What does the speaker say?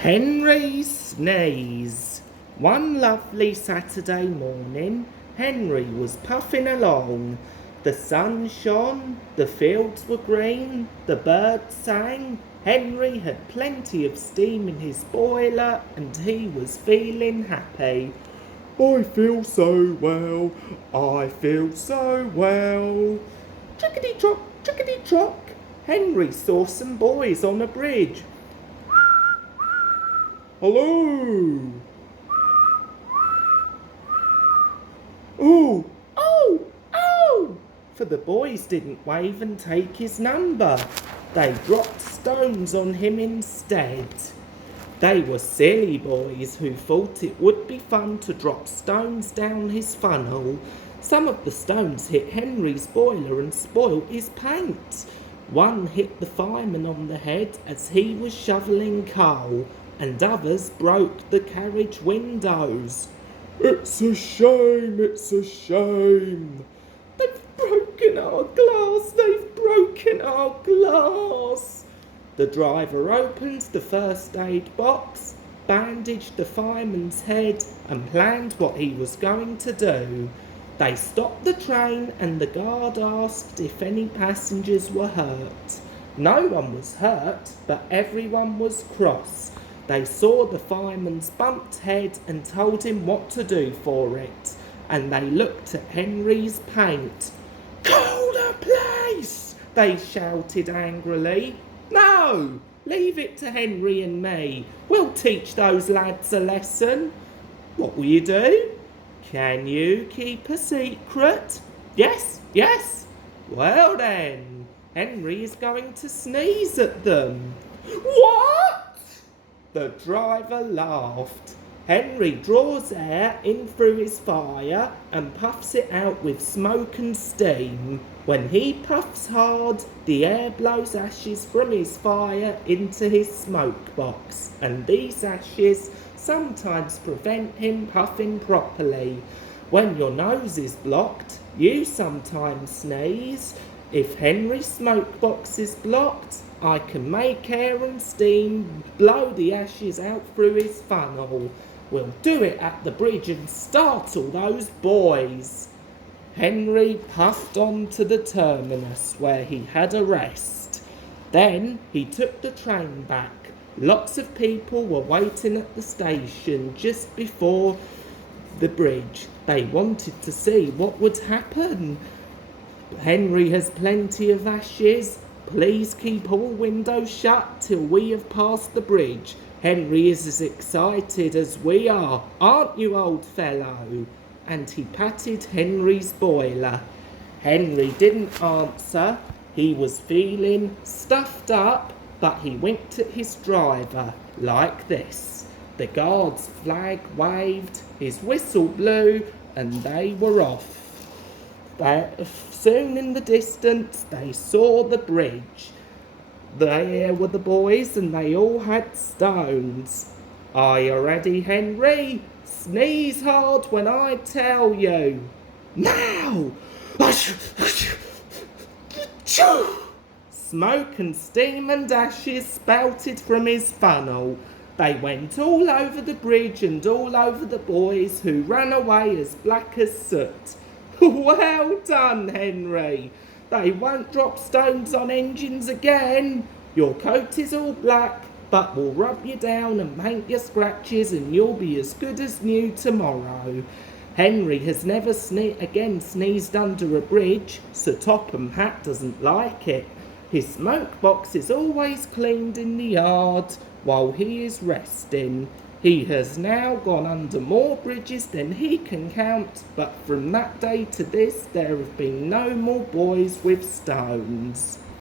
Henry sneezed. One lovely Saturday morning, Henry was puffing along. The sun shone, the fields were green, the birds sang. Henry had plenty of steam in his boiler and he was feeling happy. I feel so well, I feel so well. Chickadee-chock, chickadee-chock. Henry saw some boys on a bridge. Hello! Oh! Oh! Oh! For the boys didn't wave and take his number. They dropped stones on him instead. They were silly boys who thought it would be fun to drop stones down his funnel. Some of the stones hit Henry's boiler and spoilt his paint. One hit the fireman on the head as he was shoveling coal, and others broke the carriage windows. It's a shame, it's a shame. They've broken our glass, they've broken our glass. The driver opened the first aid box, bandaged the fireman's head and planned what he was going to do. They stopped the train and the guard asked if any passengers were hurt. No one was hurt, but everyone was cross. They saw the fireman's bumped head and told him what to do for it. And they looked at Henry's paint. Call the police! They shouted angrily. No! Leave it to Henry and me. We'll teach those lads a lesson. What will you do? Can you keep a secret? Yes, yes. Well then, Henry is going to sneeze at them. What? The driver laughed. Henry draws air in through his fire and puffs it out with smoke and steam. When he puffs hard, the air blows ashes from his fire into his smoke box, and these ashes sometimes prevent him puffing properly. When your nose is blocked, you sometimes sneeze. If Henry's smoke box is blocked, I can make air and steam blow the ashes out through his funnel. We'll do it at the bridge and startle those boys. Henry puffed on to the terminus where he had a rest. Then he took the train back. Lots of people were waiting at the station just before the bridge. They wanted to see what would happen. Henry has plenty of ashes. Please keep all windows shut till we have passed the bridge. Henry is as excited as we are, aren't you, old fellow? And he patted Henry's boiler. Henry didn't answer. He was feeling stuffed up, but he winked at his driver like this. The guard's flag waved, his whistle blew, and they were off. Soon in the distance, they saw the bridge. There were the boys, and they all had stones. Are you ready, Henry? Sneeze hard when I tell you. Now! Smoke and steam and ashes spouted from his funnel. They went all over the bridge and all over the boys, who ran away as black as soot. Well done, Henry. They won't drop stones on engines again. Your coat is all black, but we'll rub you down and paint your scratches and you'll be as good as new tomorrow. Henry has never again sneezed under a bridge, so Topham Hatt doesn't like it. His smoke box is always cleaned in the yard while he is resting. He has now gone under more bridges than he can count, but from that day to this there have been no more boys with stones.